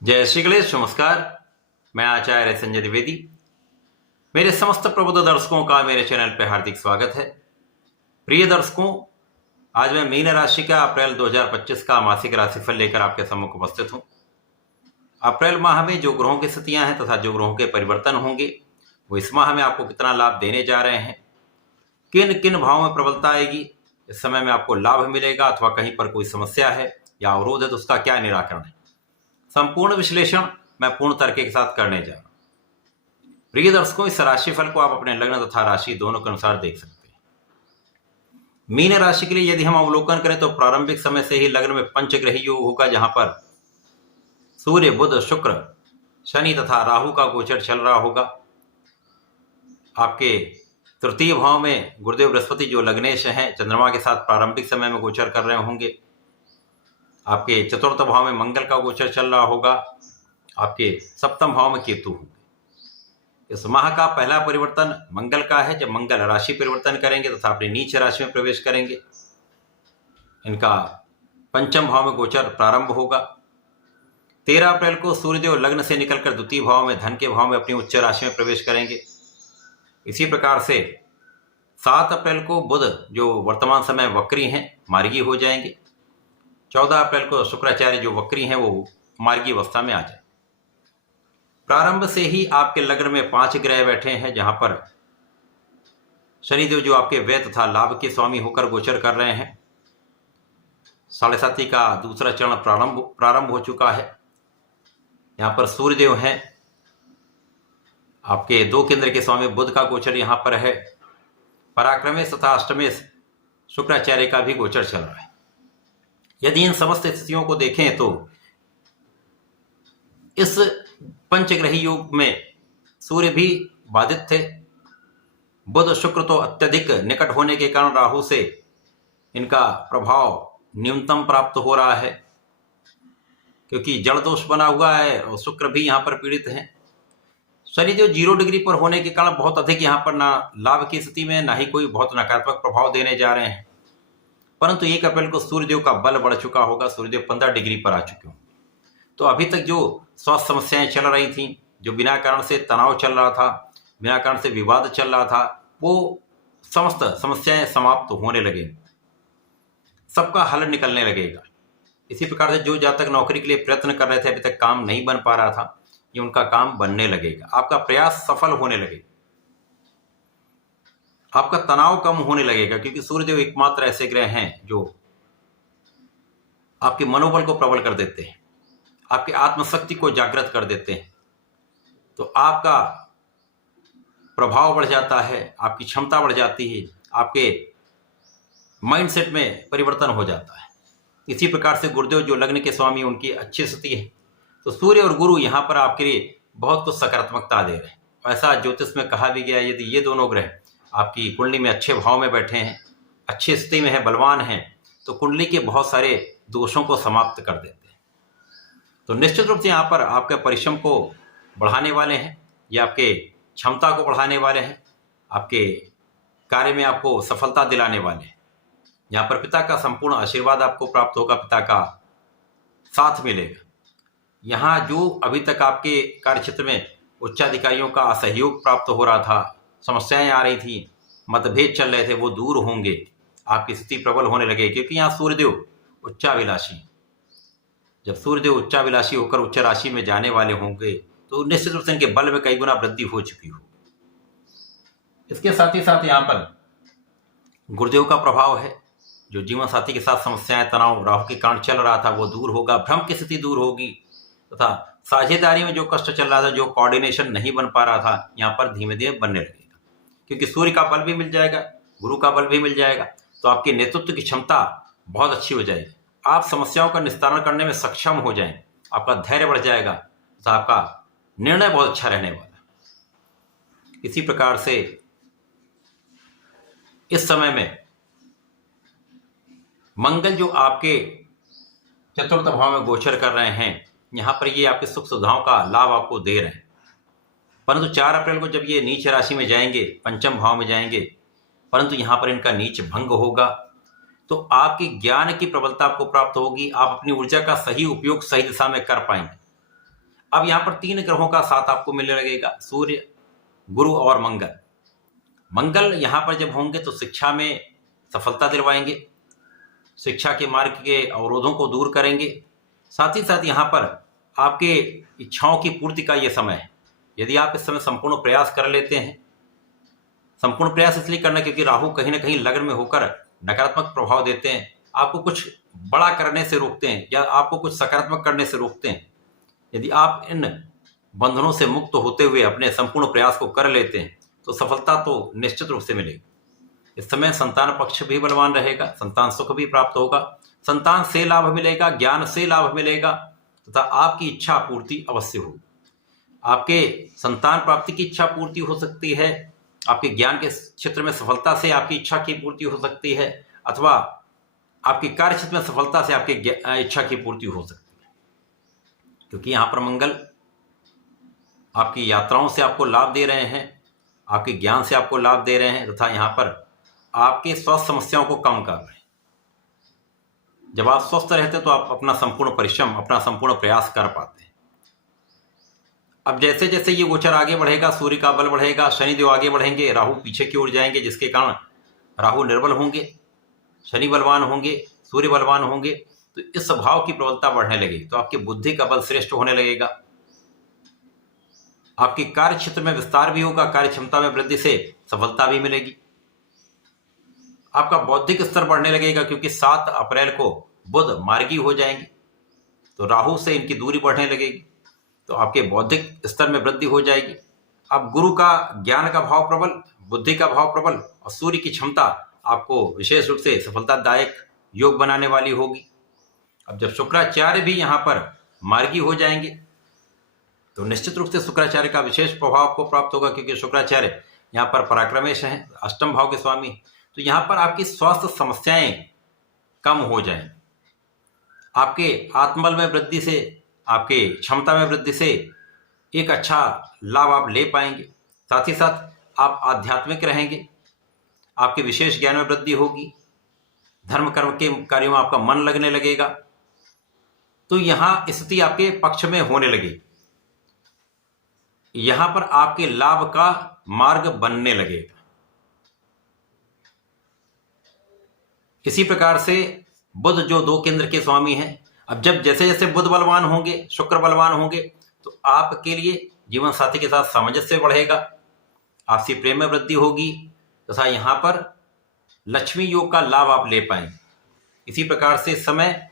जय श्री गणेश। नमस्कार। मैं आचार्य संजय द्विवेदी। मेरे समस्त प्रबुद्ध दर्शकों का मेरे चैनल पर हार्दिक स्वागत है। प्रिय दर्शकों, आज मैं मीन राशि का अप्रैल 2025 का मासिक राशिफल लेकर आपके सम्मुख उपस्थित हूं। अप्रैल माह में जो ग्रहों की स्थितियां हैं तथा जो ग्रहों के परिवर्तन होंगे वो इस माह में आपको कितना लाभ देने जा रहे हैं, किन किन भावों में प्रबलता आएगी, इस समय में आपको लाभ मिलेगा अथवा कहीं पर कोई समस्या है या अवरोध है तो उसका क्या निराकरण है, संपूर्ण विश्लेषण मैं पूर्ण तर्क के साथ करने जा रहा हूं। प्रिय दर्शकों, इस राशिफल को आप अपने लग्न तथा राशि दोनों के अनुसार देख सकते हैं। मीन राशि के लिए यदि हम अवलोकन करें तो प्रारंभिक समय से ही लग्न में पंचग्रही योग होगा, जहां पर सूर्य, बुध, शुक्र, शनि तथा राहु का गोचर चल रहा होगा। आपके तृतीय भाव में गुरुदेव बृहस्पति जो लग्नेश हैं, चंद्रमा के साथ प्रारंभिक समय में गोचर कर रहे होंगे। आपके चतुर्थ भाव में मंगल का गोचर चल रहा होगा। आपके सप्तम भाव में केतु होंगे। इस माह का पहला परिवर्तन मंगल का है, जब मंगल राशि परिवर्तन करेंगे तथा अपनी नीच राशि में प्रवेश करेंगे। इनका पंचम भाव में गोचर प्रारंभ होगा। 13 अप्रैल को सूर्यदेव लग्न से निकलकर द्वितीय भाव में धन के भाव में अपनी उच्च राशि में प्रवेश करेंगे। इसी प्रकार से 7 अप्रैल को बुध जो वर्तमान समय वक्री हैं मार्गी हो जाएंगे। 14 अप्रैल को शुक्राचार्य जो वक्री हैं वो मार्गी अवस्था में आ जाए। प्रारंभ से ही आपके लग्न में 5 ग्रह बैठे हैं, जहां पर शनिदेव जो आपके व्यय तथा लाभ के स्वामी होकर गोचर कर रहे हैं। 7.5 का दूसरा चरण प्रारंभ हो चुका है। यहां पर सूर्यदेव हैं, आपके 2 केंद्र के स्वामी बुध का गोचर यहां पर है। पराक्रमेश तथा अष्टमेश शुक्राचार्य का भी गोचर चल रहा है। यदि इन समस्त स्थितियों को देखें तो इस पंचग्रही योग में सूर्य भी बाधित थे। बुध शुक्र तो अत्यधिक निकट होने के कारण राहु से इनका प्रभाव न्यूनतम प्राप्त हो रहा है, क्योंकि जड़ दोष बना हुआ है और शुक्र भी यहाँ पर पीड़ित हैं। शनिदेव 0 डिग्री पर होने के कारण बहुत अधिक यहाँ पर ना लाभ की स्थिति में ना ही कोई बहुत नकारात्मक प्रभाव देने जा रहे हैं। परंतु 1 अप्रैल को सूर्यदेव का बल बढ़ चुका होगा। सूर्यदेव 15 डिग्री पर आ चुके होंगे। तो अभी तक जो स्वास्थ्य समस्याएं चल रही थी, जो बिना कारण से तनाव चल रहा था, बिना कारण से विवाद चल रहा था, वो समस्त समस्याएं समाप्त होने लगे, सबका हल निकलने लगेगा। इसी प्रकार से जो जातक नौकरी के लिए प्रयत्न कर रहे थे, अभी तक काम नहीं बन पा रहा था, ये उनका काम बनने लगेगा। आपका प्रयास सफल होने लगेगा, आपका तनाव कम होने लगेगा, क्योंकि सूर्यदेव एकमात्र ऐसे ग्रह हैं जो आपके मनोबल को प्रबल कर देते हैं, आपकी आत्मशक्ति को जागृत कर देते हैं। तो आपका प्रभाव बढ़ जाता है, आपकी क्षमता बढ़ जाती है, आपके माइंडसेट में परिवर्तन हो जाता है। इसी प्रकार से गुरुदेव जो लग्न के स्वामी, उनकी अच्छी स्थिति है। तो सूर्य और गुरु यहाँ पर आपके लिए बहुत कुछ सकारात्मकता दे रहे हैं। ऐसा ज्योतिष में कहा भी गया है, यदि ये दोनों ग्रह आपकी कुंडली में अच्छे भाव में बैठे हैं, अच्छी स्थिति में है, बलवान हैं, तो कुंडली के बहुत सारे दोषों को समाप्त कर देते हैं। तो निश्चित रूप से यहाँ पर आपके परिश्रम को बढ़ाने वाले हैं, ये आपके क्षमता को बढ़ाने वाले हैं, आपके कार्य में आपको सफलता दिलाने वाले हैं। यहाँ पर पिता का संपूर्ण आशीर्वाद आपको प्राप्त होगा, पिता का साथ मिलेगा। यहाँ जो अभी तक आपके कार्यक्षेत्र में उच्चाधिकारियों का असहयोग प्राप्त हो रहा था, समस्याएं आ रही थी, मतभेद चल रहे थे, वो दूर होंगे, आपकी स्थिति प्रबल होने लगे, क्योंकि यहाँ सूर्यदेव उच्चाभिलाषी, जब सूर्यदेव उच्चाभिलाषी होकर उच्च राशि में जाने वाले होंगे तो निश्चित रूप से इनके बल में कई गुना वृद्धि हो चुकी हो। इसके साथ ही साथ यहाँ पर गुरुदेव का प्रभाव है। जो जीवन साथी के साथ समस्याएं, तनाव राहु के कारण चल रहा था, वो दूर होगा, भ्रम की स्थिति दूर होगी, तथा साझेदारी में जो कष्ट चल रहा था, जो कोऑर्डिनेशन नहीं बन पा रहा था, यहाँ पर धीमे धीमे बनने लगेगा, क्योंकि सूर्य का बल भी मिल जाएगा, गुरु का बल भी मिल जाएगा। तो आपकी नेतृत्व की क्षमता बहुत अच्छी हो जाएगी, आप समस्याओं का निस्तारण करने में सक्षम हो जाएं, आपका धैर्य बढ़ जाएगा, तो आपका निर्णय बहुत अच्छा रहने वाला है। इसी प्रकार से इस समय में मंगल जो आपके चतुर्थ भाव में गोचर कर रहे हैं, यहाँ पर ये आपके सुख सुविधाओं का लाभ आपको दे रहे हैं। परंतु 4 अप्रैल को जब ये नीच राशि में जाएंगे, पंचम भाव में जाएंगे, परंतु यहाँ पर इनका नीच भंग होगा, तो आपकी ज्ञान की प्रबलता आपको प्राप्त होगी। आप अपनी ऊर्जा का सही उपयोग सही दिशा में कर पाएंगे। अब यहाँ पर 3 ग्रहों का साथ आपको मिलने लगेगा, सूर्य, गुरु और मंगल। मंगल यहाँ पर जब होंगे तो शिक्षा में सफलता दिलवाएंगे, शिक्षा के मार्ग के अवरोधों को दूर करेंगे। साथ ही साथ यहाँ पर आपके इच्छाओं की पूर्ति का ये समय है। यदि आप इस समय संपूर्ण प्रयास कर लेते हैं, संपूर्ण प्रयास इसलिए करना क्योंकि राहु कहीं ना कहीं लग्न में होकर नकारात्मक प्रभाव देते हैं, आपको कुछ बड़ा करने से रोकते हैं या आपको कुछ सकारात्मक करने से रोकते हैं। यदि आप इन बंधनों से मुक्त होते हुए अपने संपूर्ण प्रयास को कर लेते हैं तो सफलता तो निश्चित रूप से मिलेगी। इस समय संतान पक्ष भी बलवान रहेगा, संतान सुख भी प्राप्त होगा, संतान से लाभ मिलेगा, ज्ञान से लाभ मिलेगा तथा आपकी इच्छा पूर्ति अवश्य होगी। आपके संतान प्राप्ति की इच्छा पूर्ति हो सकती है, आपके ज्ञान के क्षेत्र में सफलता से आपकी इच्छा की पूर्ति हो सकती है, अथवा आपके कार्य क्षेत्र में सफलता से आपकी इच्छा की पूर्ति हो सकती है। क्योंकि यहाँ पर मंगल आपकी यात्राओं से आपको लाभ दे रहे हैं, आपके ज्ञान से आपको लाभ दे रहे हैं तथा यहाँ पर आपके स्वास्थ्य समस्याओं को कम कर रहे हैं। जब आप स्वस्थ रहते हैं तो आप अपना संपूर्ण परिश्रम, अपना संपूर्ण प्रयास कर पाते हैं। अब जैसे जैसे ये गोचर आगे बढ़ेगा, सूर्य का बल बढ़ेगा, शनिदेव आगे बढ़ेंगे, राहु पीछे की ओर जाएंगे, जिसके कारण राहु निर्बल होंगे, शनि बलवान होंगे, सूर्य बलवान होंगे, तो इस स्वभाव की प्रबलता बढ़ने लगेगी। तो आपकी बुद्धि का बल श्रेष्ठ होने लगेगा, आपके कार्य क्षेत्र में विस्तार भी होगा, कार्य क्षमता में वृद्धि से सफलता भी मिलेगी। आपका बौद्धिक स्तर बढ़ने लगेगा क्योंकि 7 अप्रैल को बुध मार्गी हो जाएंगे, तो राहु से इनकी दूरी बढ़ने लगेगी, तो आपके बौद्धिक स्तर में वृद्धि हो जाएगी। अब गुरु का ज्ञान का भाव प्रबल, बुद्धि का भाव प्रबल और सूर्य की क्षमता आपको विशेष रूप से सफलतादायक योग बनाने वाली होगी। अब जब शुक्राचार्य भी यहाँ पर मार्गी हो जाएंगे तो निश्चित रूप से शुक्राचार्य का विशेष प्रभाव आपको प्राप्त होगा, क्योंकि शुक्राचार्य यहाँ पर पराक्रमेश हैं, अष्टम भाव के स्वामी। तो यहाँ पर आपकी स्वास्थ्य समस्याएं कम हो जाएं, आपके आत्मबल में वृद्धि से, आपके क्षमता में वृद्धि से एक अच्छा लाभ आप ले पाएंगे। साथ ही साथ आप आध्यात्मिक रहेंगे, आपके विशेष ज्ञान में वृद्धि होगी, धर्म कर्म के कार्यों में आपका मन लगने लगेगा, तो यहाँ स्थिति आपके पक्ष में होने लगेगी। यहां पर आपके लाभ का मार्ग बनने लगेगा। इसी प्रकार से बुध जो 2 केंद्र के स्वामी हैं, अब जब जैसे जैसे बुध बलवान होंगे, शुक्र बलवान होंगे, तो आपके लिए जीवन साथी के साथ सामंजस्य बढ़ेगा, आपसी प्रेम में वृद्धि होगी तथा यहाँ पर लक्ष्मी योग का लाभ आप ले पाएंगे। इसी प्रकार से इस समय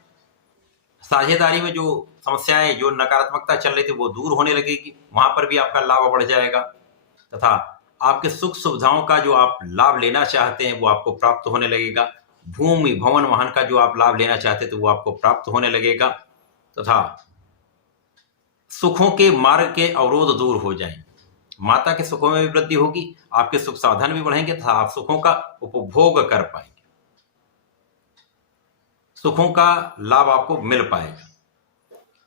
साझेदारी में जो समस्याएं, जो नकारात्मकता चल रही थी वो दूर होने लगेगी, वहां पर भी आपका लाभ बढ़ जाएगा तथा आपके सुख सुविधाओं का जो आप लाभ लेना चाहते हैं वो आपको प्राप्त होने लगेगा। भूमि भवन वाहन का जो आप लाभ लेना चाहते थे तो वो आपको प्राप्त होने लगेगा तथा सुखों के मार्ग के अवरोध दूर हो जाएंगे, माता के सुखों में भी वृद्धि होगी, आपके सुख साधन भी बढ़ेंगे तथा आप सुखों का उपभोग कर पाएंगे, सुखों का लाभ आपको मिल पाएगा।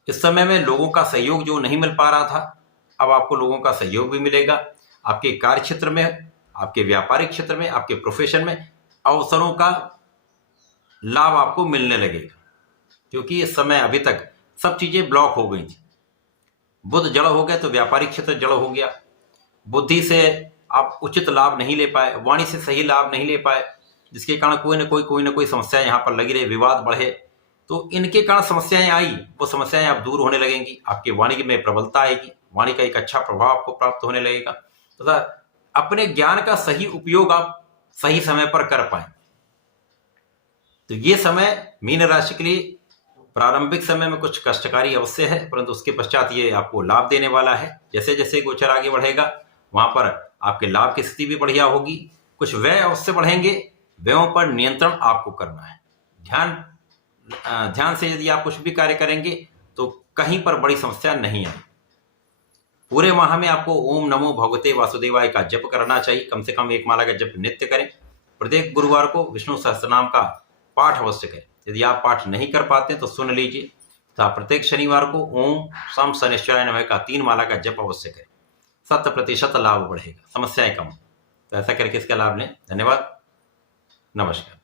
इस समय में लोगों का सहयोग जो नहीं मिल पा रहा था, अब आपको लोगों का सहयोग भी मिलेगा। आपके कार्य क्षेत्र में, आपके व्यापारिक क्षेत्र में, आपके प्रोफेशन में अवसरों का लाभ आपको मिलने लगेगा, क्योंकि इस समय अभी तक सब चीजें ब्लॉक हो गई थी। बुध जड़ हो गए तो व्यापारिक क्षेत्र जड़ हो गया, बुद्धि से आप उचित लाभ नहीं ले पाए, वाणी से सही लाभ नहीं ले पाए, जिसके कारण कोई ना कोई समस्या यहाँ पर लगी रही, विवाद बढ़े, तो इनके कारण समस्याएं आई, वो समस्याएं आप दूर होने लगेंगी, आपकी वाणी में प्रबलता आएगी, वाणी का एक अच्छा प्रभाव आपको प्राप्त होने लगेगा तथा अपने ज्ञान का सही उपयोग आप सही समय पर कर पाएंगे। तो ये समय मीन राशि के लिए प्रारंभिक समय में कुछ कष्टकारी अवश्य है, परंतु उसके पश्चात ये आपको लाभ देने वाला है। जैसे जैसे गोचर आगे बढ़ेगा वहां पर आपके लाभ की स्थिति भी बढ़िया होगी। कुछ व्यय अवश्य बढ़ेंगे, व्ययों पर नियंत्रण आपको करना है। ध्यान से यदि आप कुछ भी कार्य करेंगे तो कहीं पर बड़ी समस्या नहीं आए। पूरे माह में आपको ओम नमो भगवते वासुदेवाय का जप करना चाहिए, कम से कम 1 माला का जप नित्य करें। प्रत्येक गुरुवार को विष्णु सहस्त्रनाम का पाठ अवश्य करें। यदि आप पाठ नहीं कर पाते तो सुन लीजिए, तो प्रत्येक शनिवार को ओम सम शनिश्चराय नमः का 3 माला का जप अवश्य करें। 100% लाभ बढ़ेगा, समस्याएं कम। तो ऐसा करके इसका लाभ लें। धन्यवाद, नमस्कार।